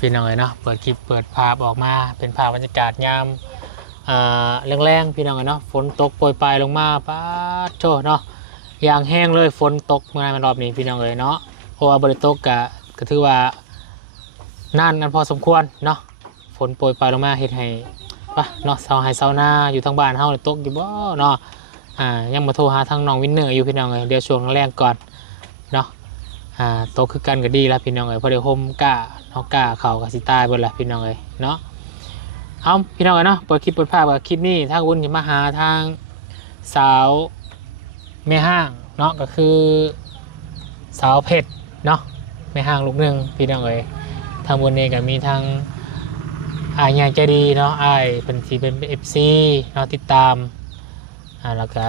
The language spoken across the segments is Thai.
พี่น้องเลยเนาะเปิดคลิปเปิดภาพออกมาเป็นภาพบรรยากาศยามแรงๆพี่น้องเลยเนาะฝนตกโปรยปลายลงมาป้าโชเนาะอย่างแห้งเลยฝนตกมารอบนี้พี่น้องเลยเนาะเพราะว่าบริตกก็ถือว่านานกันพอสมควรเนาะฝนโปรยปลายลงมาเฮ็ดให้ปะเนาะเสาไฮเสาหน้าอยู่ทางบ้านเฮาเลยตกอยู่บ่เนาะยังมาโทรหาทางน้องวินเนอร์อยู่พี่น้องเลยเดี๋ยวช่วงแรกก่อนเนาะโตคือกันก็ดีแล้วพี่น้องเลยพอเดี๋ยวโฮมก้าเนาะก้าเข่ากับสิตายเบิดแหละพี่น้องเลยเนาะเอาพี่น้องเลยเนาะเปิดคลิปเปิดภาพกับคลิปนี้ถ้าวุ้นจะมาหาทางสาวแม่ห้างเนาะก็คือสาวเพชรเนาะแม่ห้างลูกหนึ่งพี่น้องเลยทางบนนี้ก็มีทางใหญ่ใจดีเนาะเป็นที่เป็น FC เนาะติดตามแล้วก็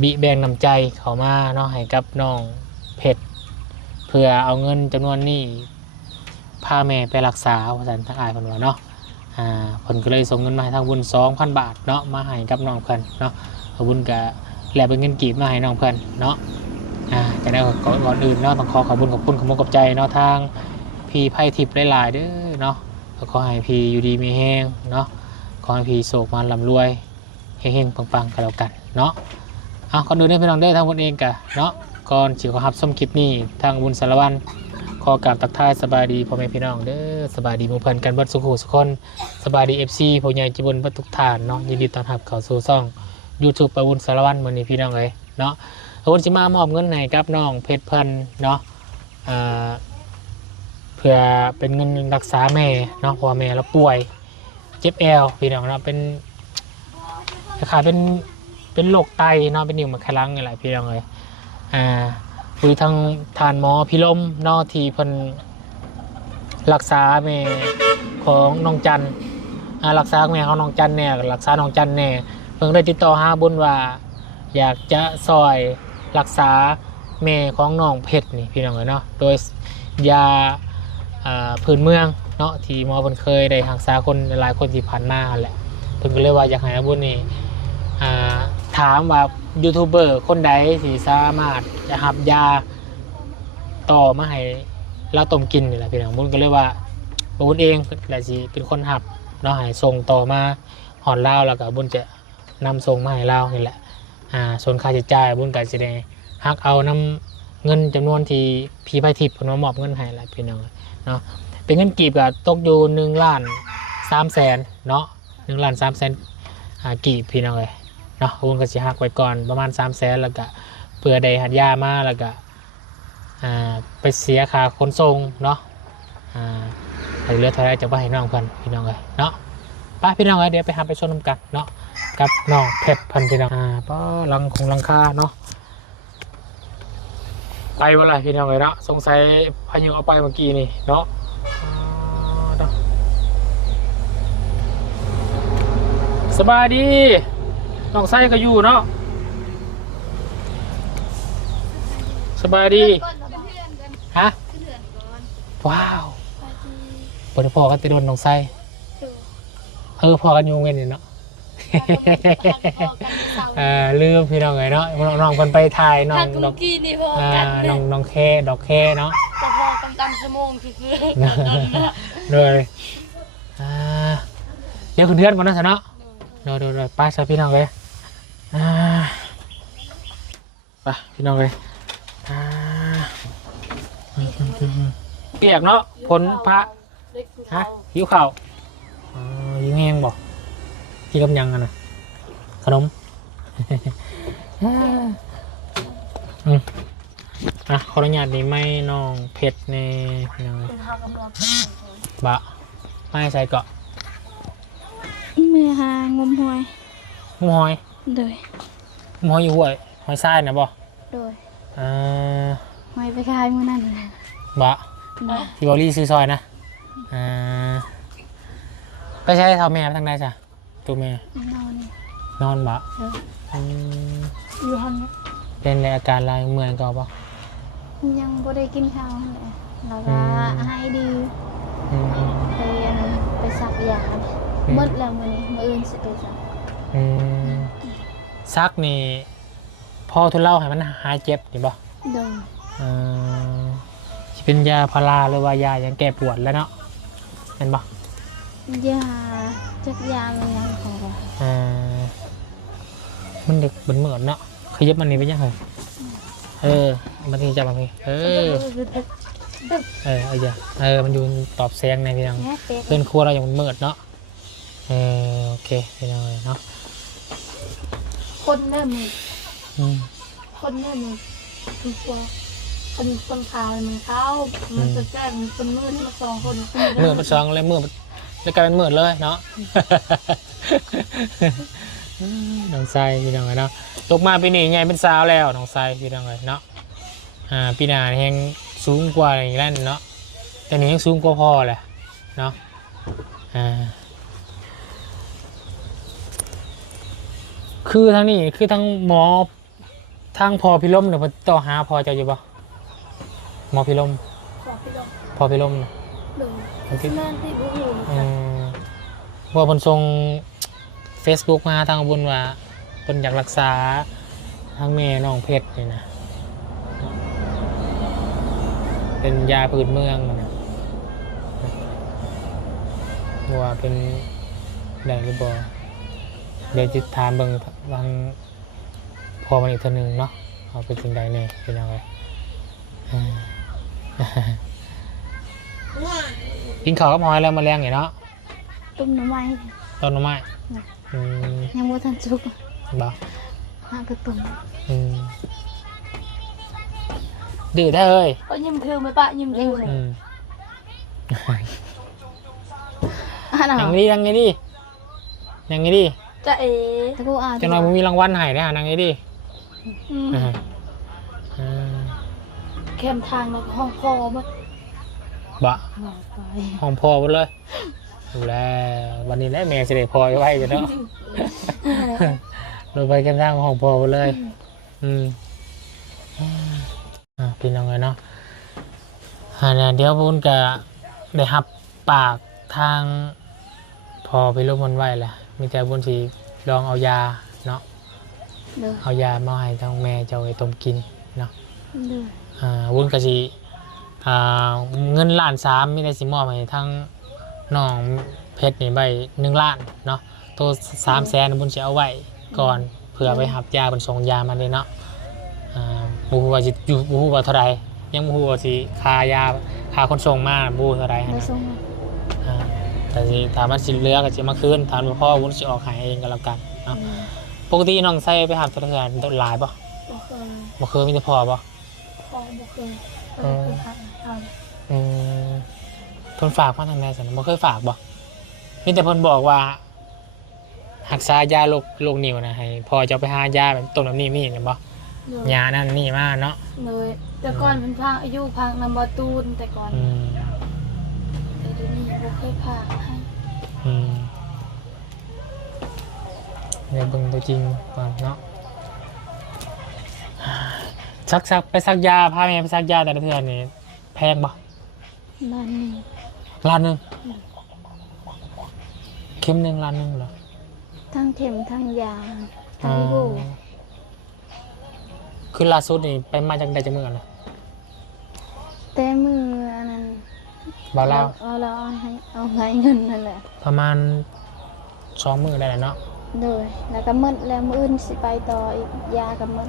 บิแบ่งนำใจเขามาเนาะให้กับน้องเพชรเพื่อเอาเงินจำนวนนี้พาแม่ไปรักษาว่าซั่นทางเพิ่นว่าเนาะเพิ่นก็เลยส่งเงินมาให้ทางบุญ 2,000 บาทเนาะมาให้กับน้องเพิ่นเนาะบุญก็แลกเป็นเงินกีบมาให้น้องเพิ่นเนาะจะได้ก่อนอื่นเนาะต้องขอขอบคุณขอบคุณใจเนาะทางพี่ไพ่ทิพย์หลายๆเด้อเนาะขอให้พี่อยู่ดีมีแห้งเนาะขอให้พี่โศกมันร่ำรวยเฮงๆปังๆกันแล้วกันเนาะก่อนอื่นให้พี่น้องได้ทางบุญเองกันเนาะก่อนสิขอรับชมคลิปนี้ทางบุญสารวัตรขอกราบทักทายสบายดีพ่อแม่พี่น้องเด้อสบายดีหมู่เพิ่นกันเบิดสุขสุขคนสบายดี FC ผู้ใหญ่จิบุญเบิดทุกท่านเนาะยินดีต้อนรับเข้าสู่ช่อง YouTube ประวุญสารวัตรมื้อนี้พี่น้องเอ้ยเนาะประวุญสิมามอบเงินให้กับน้องเพชรเพิ่นเนาะเพื่อเป็นเงินรักษาแม่เนาะเพราะว่าแม่เราป่วยเจ็บแอวพี่น้องเนาะเป็นขาเป็นโรคไตเนาะเป็นนิ่วมะขลังนี่แหละพี่น้องเอ้ยคุยทางทานหมอพิลมเนาะที่เพิ่นรักษาแม่ของน้องจันรักษาแม่ของน้องจันเนี่ยรักษาน้องจันเนี่ยเพิ่งได้ติดต่อหาบุญว่าอยากจะซอยรักษาแม่ของน้องเพชรนี่พี่น้องเนาะโดยยาพื้นเมืองเนาะที่หมอเพิ่นเคยได้รักษาคนหลายคนที่ผ่านมาแหละเพิ่นก็เลยว่าอยากให้บุญนี่ถามว่ายูทูบเบอร์คนใดที่สามารถจะหับยาต่อมาให้เราต้มกินนี่แหละพี่น้องบุญก็เลยว่าบุญเองแหละสิเป็นคนหับเนาะให้ส่งต่อมาหอนเล่าแล้วก็บุญจะนำส่งมาให้เรานี่แหละส่วนค่าใช้จ่ายบุญก็จะได้หักเอานำเงินจำนวนที่พี่ไพ่ทิพย์คนมามอบเงินให้แหละพี่น้องเนาะเป็นเงินกีบก็ตกอยู่1,300,000เนาะ1,300,000กีบพี่น้องเลยเนาะบุญก็จะหักไว้ก่อนประมาณ300,000แล้วก็เพื่อได้หัดยามาแล้วก็ไปเสียค่าขนส่งเนาะเหลือเท่าไรจะไปให้น้องเพิ่นพี่น้องเลยเนาะป้าพี่น้องเดี๋ยวไปหาไปชมน้ำกันเนาะกับน้องเพชรพันพี่น้องป้าลังคาเนาะไปวันไรพี่น้องเลยเนาะสงสัยพายุเอาไปเมื่อกี้นี่เนาะสบายดีน้องไส้ก็อยู่เนาะสบายดีฮะว้าวปนพอกันติดโดนน้องไส้พอกันอยู่เว้นเนาะลืมพี่น้องไงเนาะน้องคนไปถ่ายน้องดอกน้องแค่ดอกแค่เนาะแต่พอกำตันชั่วโมงคือเลยเดี๋ยวคุณเพื่อนก่อนนะเนาะโดยป้าชาพี่น้องเลยไปพี่น้องเลยเปียกเนาะผลพระฮะหิวข่าวยิงแห้งบอกที่กำยังกันนะขนมขออนุญาตนี่ไม่น้องเพชรในพี่น้องเลยบะไม่ใส่เกาะเมื่อหางมหอยโดยงมหอยอยู่ห้วยหอยทรายนะบ่โดยหอยไปขายมื้อนั้นบะที่บอลี่ซื้อซอยนะไปใช้เท่าแม่ทางใดจ้ะตัวแม่นอนบะอยู่ห้องนี้เป็นในอาการอะไรเมื่อยก็บ่ยังบ่ได้กินข้าวเลยแล้วก็ให้ดีไปซักยาหมดแล้วมื้ออื่นสิไปซักซักนี่พ่อทุเล่าให้มันหายเจ็บนี่บ่โดยสิเป็นยาพาราหรือว่ายายังแก้ปวดแล้วเนาะ เป็นปะ ยาจักยามันยังของเรา มันเด็กเหมือนเนาะขยับมันนี่ไปยังไงมันที่จะมาพี่เอาอย่ามันอยู่ตอบแซงในพี่น้องเพื่อนครัวเราอย่างมันมืดเนาะโอเคพี่น้องเนาะ คนแน่มือคนแน่มือคือว่าคนขาวมันเข้ามันจะแจ้งมันคนมืดมาสองคนมืดมาสองเลยมืดแล้วกลายเป็นมืดเลยเนาะน้องไซพี่น้องเนาะตกมาปีนี้ไงเป็นสาวแล้วน้องไซพี่น้องเนาะปีหน้าแห่งสูงกว่าอย่างนั้นเนาะแต่นี้ยังสูงกว่าพ่อแหละเนาะคือทางนี้คือทางหมอทางพอพิลมเนี่ยพอต่อหาพอจะอยู่ปะหมอพิลมพอพิลมนะที่นั่นที่บุหูว่าบนทรง Facebook มาทางบุญว่าเป็นอยากรักษาทางแม่น้องเพชรนี่นะเป็นยาพื้นเมืองนะว่าเป็นได้หรือเปล่าเดี๋ยวจะถามเบิ่งบางพอมันอีกทีหนึ่งเนาะเอาเป็นสิ่งใดเนี่ยเป็นยังไงกินข้าวกับหอยแล้วมาแรงไงเนาะ ต้มน้ำไม้ ต้นน้ำไม้ยังไม่ทันสุกบ้าหากระตุ้มดื้อได้เลยก็ยิ้มคือไหมปะยิ้มคือยังไงดิยังไงดิจะจะน้อยมึงมีรางวัลให้ได้ยังไงดิเข้มทางมาห้องพอมั้ยบะห้องพอหมดเลยดูแลวันนี้ได้แม่เสด็จพอไว้กันเนาะเราไปกันร่างห้องพอหมดเลยพี่น้องเลยเนาะเดี๋ยวบุญก็ได้หับปากทางพอไปรบมันไว้แหละมีแต่บุญสีลองเอายาเนาะเอายามาให้ทางแม่เจ้าไอ้ต้มกินเนาะบุญก็สิเงิน1,300,000มีได้สิมอบให้ทางน้องเพชรนี่ใบ1 ล้านเนาะตัว300,000บุญจะเอาไว้ก่อนเผื่อไปหับยาเป็นส่งยามาเลยเนาะบูว่าจะอยู่บูว่าเท่าไรยังบูว่าสิค่ายาค่าคนส่งมาบูเท่าไรนะแต่สิถามว่าสิเลือกก็จะมาคืนถามว่าพ่อวุ้นจะออกหายเองก็แล้วกันเนาะปกติน้องใส่ไปหับธนาคารตัวหลายป่ะบ่เคยมีแต่พ่อป่ะบ่เคยเพิ่นฝากมาทางไหนสันบ่เคยฝากบ่มีแต่เพิ่นบอกว่าหักษายาโรคนิ่วนะให้พอจะไปหายาแบบต้นแบบนี้มีเห็นบ่ยานั่นนี่มาเนาะเลยแต่ก่อนเพิ่นพางอายุพางนำบ่ตูนแต่ก่อนแต่เดี๋ยวนี้บ่เคยพางให้เนี่ยเบิ่งตัวจริงก่อนเนาะซักไปซักยาพาแม่ไปซักยาแต่ละเทื่อนี่แพงบ่ล้านหนึ่งเข็ม1 ล้านเหรอทั้งเข็มทั้งยาทั้งบูคือล่าสุดนี่ไปมาจากใดจังเมื่อนะแต่มืออันนั้นบ่าวเราเอาให้เงินนั่นแหละประมาณ2 มื้อได้เนาะโดยแล้วก็มึดแล้วมื้ออื่นสิไปต่ออีกยากับมึด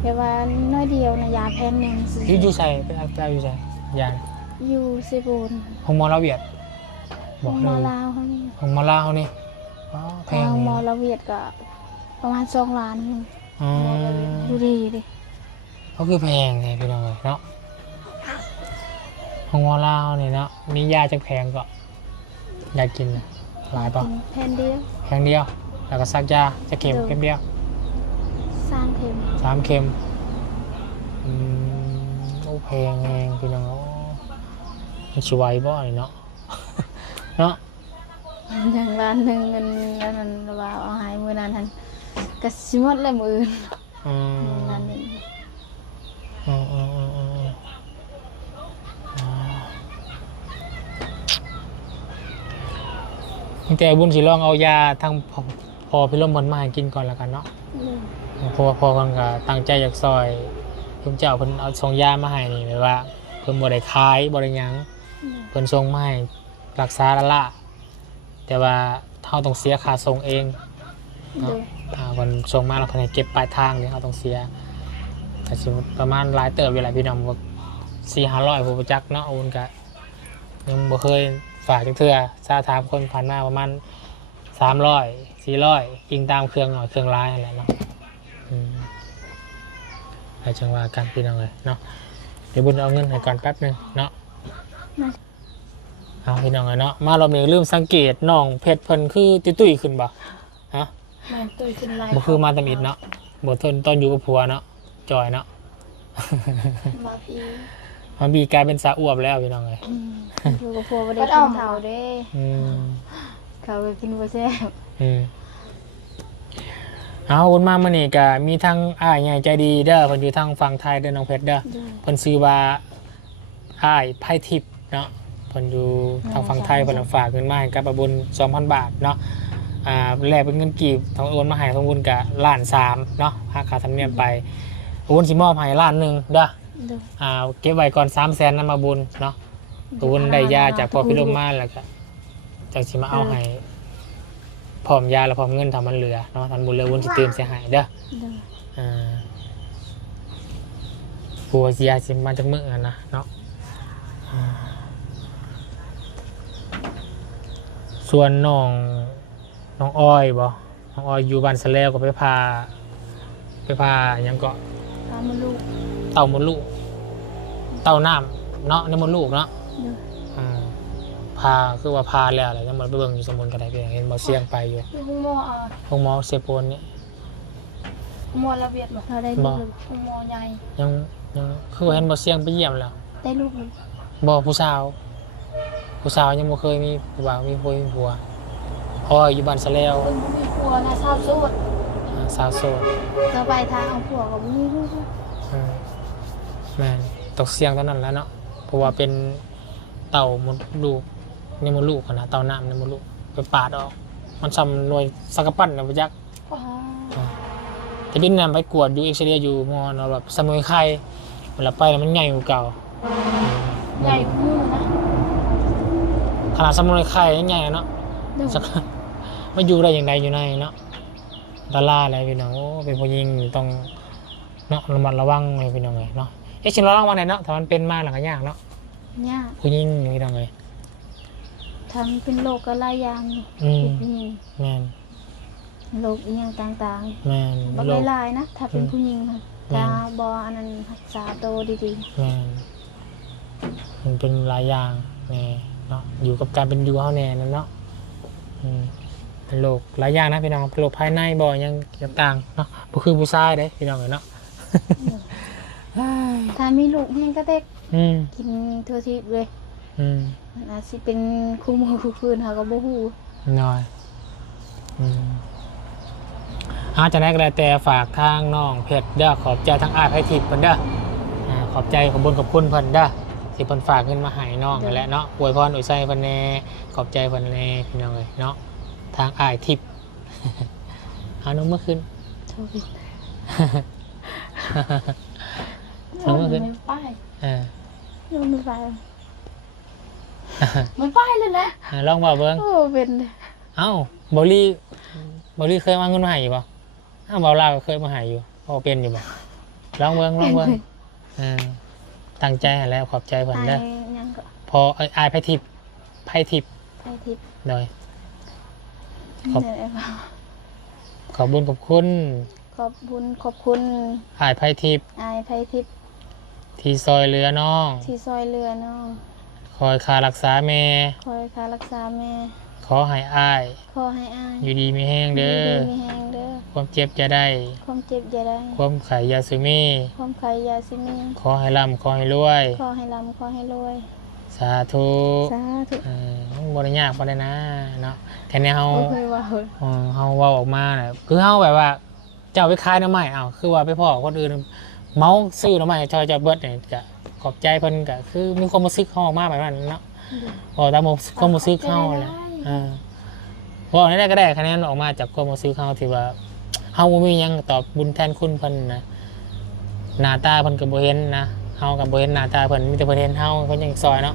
แค่ว่าน้อยเดียวนะยาแพงนึงอยู่ใส่ไปเอาอยู่ใส่ยาอยู่สิบูนของมอลาเวียดของมอลาวเขานี่ของมอลาวนี่แพงมอลาเวียดก็ประมาณ2 ล้านดูดีดิเขาคือแพงไงพี่น้องเนาะของมอลาวนี่เนาะมียาจากแพงก็อยากกินหลายป่ะแพงเดียวแล้วก็ซักยาจะเข็มเดียว3 เข็ม3 เข็มโอ้แพงพี่น้องมันช่วยบ่อยเนาะเนาะอย่างล้านหนึ่งเงินนั้นว่าเอาหายมือนั้นทันกระสิมดเลยมือล้านหนึ่งแต่บุญสิลองเอายาทางพอพิลมผลมาให้กินก่อนแล้วกันเนาะเพราะว่าพอคนก็ตั้งใจอยากซอยเพิ่นเจ้าเพิ่นเอาส่งยามาให้นี่แบบว่าเพิ่นบ่ได้ขายบ่ได้หยัง เพิ่นส่งมาให้รักษาละละแต่ว่าเฮาต้องเสียค่าส่งเอง โดย คนส่งมาเราเพิ่นให้เก็บปลายทางเนี่ยเราต้องเสียแต่สิประมาณหลายเติบเวลาพี่น้องบอก400-500ผู้ประจักษ์เนาะโอนกะยังบ่เคยฝากจังเทื่อซาถามคนผ่านมาประมาณ300-400อิงตามเครื่องหน่อยเครื่องร้ายอะไรเนาะไปจังว่ากันพี่น้องเลยเนาะเดี๋ยวบุญเอาเงินให้ก่อนแป๊บนึงเนาะเอาพี่น้องเลยเนาะมารอบนี้ลืมสังเกตน้องเพชรเพิ่นคือตุ้ยๆขึ้นบ่ฮะ แม่ตุ้ยขึ้นไล่ บ่คือมาตำอิดเนาะบ่ทนตอนอยู่กับผัวเนาะจอยเนาะ มาพี่ มันบีกลายเป็นสาอวบแล้วพี่น้องเลย อยู่กับพัวบ่ได้กินข้าวเด้ อืม ข้าวไปกินบ่แซ่บ เอาวนมามื้อนี้ก็มีทั้งอ้ายใหญ่ใจดีเด้อเพิ่นอยู่ทางฝั่งไทยเด้อน้องเพชรเด้อเพิ่นชื่อว่าอ้ายไผทิพย์เนาะเพิ่นอยู่ทางฝั่งไทยเพิ่นฝากเงินมาให้กับประบุญ 2,000 บาทเนาะแลกเป็นเงินกีบทางโอนมาให้ทางบุญก็1,300,000เนาะหักค่าธรรมเนียมไปบุญสิมอบให้1,000,000เด้อเก็บไว้ก่อน300,000นำมาบุญเนาะบุญได้ยาจากพ่อพิรมมาแล้วก็จังสิมาเอาให้พร้อมยาและพร้อมเงินทำมันเหลือเนาะทันบุญเหลือบุญสิเติมเสียหายเด้อผัวเสียสิมาจากเมืองนะเนาะส่วนน้องอ้อยบ่น้องอ้อยอยู่บ้านสะแล้วก็ไปพาหยังก็ พามาลูก เต่ามดลูกเต่าน้ำเนาะในมดลูกเนาะพาคือว่าพาแล้วอะไรยังมันไปเบิ่งอยู่สมุนกระไดเพียงเห็นบ่เสียงไปอยู่ ห้องหมอห้องหมอเสียโปนนี่ หมอระเบียดบ่ เราได้ลูก ห้องหมอใหญ่ ยังคือว่าเห็นบ่เสียงไปเยี่ยมแล้ว ได้ลูก บ่ผู้สาวยังบ่เคยมีผู้บ่าวมีผัวพ่ออยู่บ้านสะแล้ว เพิ่นมีผัวนะชาวโสด สาวโสด เราไปทางเอาผัวก็บ่มีลูก แม่นตกเสียงตอนนั้นแล้วเนาะเพราะว่าเป็นเต่ามดลูกในมดลูกนะเต่าน้ำในมดลูกไปปาดออกมันซ้ำหน่วยสักกะปั้นนะพี่จัก อ๋อ แต่บินนำไปกวดอยู่เอ็กซเรย์อยู่มอเนาะแบบสมุยไข่เวลาไปแล้วมันใหญ่กว่าเก่า ใหญ่กว่ามือนะ ขนาดสมุยไข่ยังใหญ่เนาะสักมาอยู่ได้อย่างไรอยู่ในเนาะดาราอะไรพี่น้องโอ้เป็นผู้หญิงต้องเนาะระมัดระวังเลยพี่น้องเลยเนาะชินระวังวันไหนเนาะถ้ามันเป็นมาหลังก็ยากเนาะ ยาก ผู้หญิงพี่น้องเลย ทำเป็นโรคก็หลายอย่างผู้หญิง แม่น โรคอีหยังต่าง แม่น ๆบ่ โรค หลายๆนะถ้าเป็นผู้หญิงค่ะตาบ่อันนั้นรักษาตัวดี แม่นมันเป็นหลายอย่างแน่เนาะอยู่กับการเป็นอยู่เฮาแน่นั่นเนาะเป็นโรคหลายอย่างนะพี่น้องเป็นโรคภายในบ่ยังต่างเนาะบ่คือผู้ชายเด้พี่น้องเนาะ ๆถ้ามีลูกแม่งก็เด็กกินทั่วทิพย์เลยมันอาจสิเป็นคู่มือคู่คืนเฮาก็บ่ฮู้ น้อยจะได้ก็แล้วแต่ฝากทางน้องเพชรเด้อขอบใจทางอ้ายไผทิพย์เพิ่นเด้อขอบใจขอบคุณเพิ่นเด้อที่เพิ่นฝากเงินมาให้น้องนั่นแหละเนาะอวยพรอวยใจเพิ่นแน่ขอบใจเพิ่นแน่พี่น้องเอ้ยเนาะทางอ้ายทิพย์ เอาน้องเมื่อคืน โทษผิด น้องเมื่อคืน ไม่ป้าย โดนไป ไม่ป้ายเลยนะ ลองบอกเบิ้ง โอ้เป็น เอ้าบอลลี่เคยมาเงินมาให้อยู่ป่ะอ้าวบอลลาก็เคยมาให้อยู่พอเป็นอยู่ป่ะลองเบิ้งตั้งใจให้แล้วขอบใจเพิ่นเด้อ ยังก็ พออายไผทิพย์ ไปทิพย์ โดย ขอบขอบคุญขอบคุณ ขอบคุณ อายไผทิพย์ อายไผทิพย์ ที่ซอยเรือน้อง ที่ซอยเรือน้อง คอยค่ารักษาแม่ คอยค่ารักษาแม่ ขอให้อาย ขอให้อาย อยู่ดีมีแห้งเด้อ มีแหงเด้อ ความเจ็บจะได้ ความเจ็บอย่าได้ ความไขยาซึมี ความไข่ยาซิมี ขอให้ร่ำขอให้รวย ขอให้ร่ำขอให้รวย สาธุ สาธุ บริยากบ่ได้นะเนาะแค่นี้เฮา บ่เคยว่า เฮาเว้าออกมาน่ะคือเฮาแบบว่าเจ้าไปขายหน้ำใหม่คือว่าไปพ่อคนอื่นเมาซื้อหน้ำใหม่จะเบิดเนี่ยก็ขอบใจเพิ่นก็คือมีความรู้สึกเฮาออกมาแบบนั้นเนาะพอตามความรู้สึกเฮาแหละพอได้ก็ได้คะแนนออกมาจากความรู้สึกเฮาที่ว่าเฮาบ่มีหยังตอบบุญแทนคุณเพิ่นนะหน้าตาเพิ่นก็บ่เห็นนะเฮาก็บ่เห็นหน้าตาเพิ่นมีแต่เพิ่นเห็นเฮาเพิ่นยังซอยเนาะ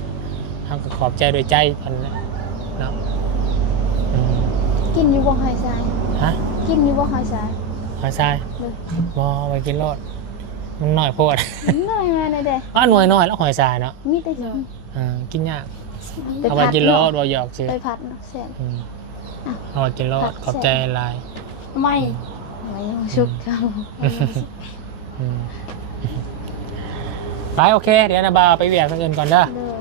เขาก็ขอบใจโดยใจพันนะเนาะอืม กินอยู่บ่หอยทราย ฮะ กินอยู่บ่หอยทราย หอยทราย เลย บอไปกินรอดมันหน่อยโพด น้อยมาเลยเด้ อ้าวหน่วยน้อยแล้วหอยทรายเนาะ มีแต่กิน กินยาก ไป เอาไป ผัด กินรอด เนาะ วอยอกสิ ไปผัดเนาะแซ่บ เอาไปกินรอดขอบใจหลาย ไม่ ไม่ชุกเขา อืมไปโอเค เดี๋ยวนะบาวไปเวียกสักเงินก่อนเด้อ เลย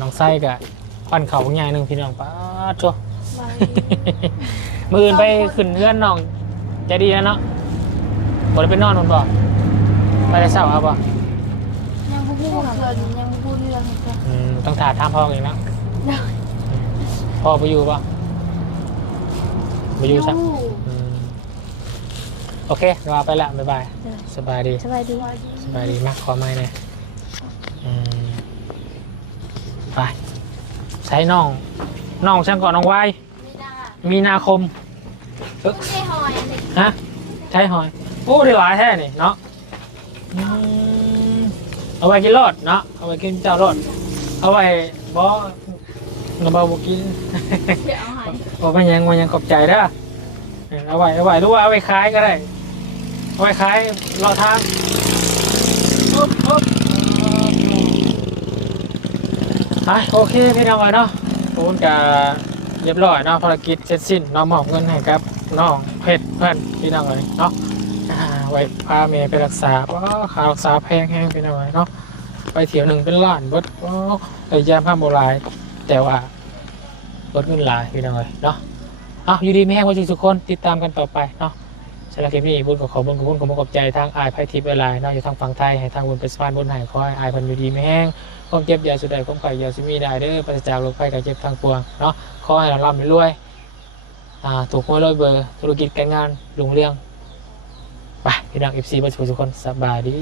น้องไส้กับปั้นเขาบางอย่างหนึ่งพี่น้องป้าดชัว ไม่ มืออื่นไปขึ้นเพื่อนน้องใจดีนะเนาะบ่ได้ไปนอนมันบ่ไปได้เศร้าเอาบ่ ยังพูดเรื่องยังพูดเรื่องอีกนะ ต้องถ่ายทามพ่อเองนะพ่อไปอยู่ป่ะไปอยู่สักโอเครอไปละบ๊ายบาย เลย สบายดี สบายดี สบายดีมากขอไม่เนี่ยไปใช้น้องช่างก่อนน้องไว้ ไม่ได้ มีนาคม ไม่ใช่หอยอันนี้ ฮะใช้หอยโอ้ได้หลายแท้นี่เนาะเอาไว้กินรอดเนาะเอาไว้กินเจ้ารอดเอาไว้บ่เราบ่กิน เดี๋ยวเอาหอย บอกมันยังขอบใจเด้อเอาไว้หรือว่าเอาไว้ขายก็ได้เอาไว้ขายรอทางปุ๊บไปโอเคพี่น้องเนาะพูดกับเรียบร้อยเนาะภารกิจเสร็จสิ้นเรามอบเงินให้กับน้องเพชรเพื่อนพี่น้องเลยเนาะไว้พาเมย์ไปรักษาเพราะค่ารักษาแพงแห้งพี่น้องเลยเนาะไปเที่ยวหนึ่งเป็นล้านเบิดแต่ยามผ้าโบราณแต่ว่าเบิดเงินหลายพี่น้องเลยเนาะอยู่ดีไม่แห้งว่าจริงทุกคนติดตามกันต่อไปเนาะสำหรับคลิปนี้บุญขอบุญขอบใจทางอายไพทิพย์เวลาเนาะอยู่ทางฝั่งไทยให้ทางบุญเป็นสะพานบุญหายคอยอายพันอยู่ดีไม่แห้งความเจ็บยาสุดใดความไข่ยาสุมีได้เด้อปราศจากโรคภัยไข้เจ็บทางปวงเนาะขอให้เราร่ำรวยถูกหวยรวยเบอร์ธุรกิจการงานรุ่งเรืองไปพี่น้อง FC บัตรทุกคนสบายดี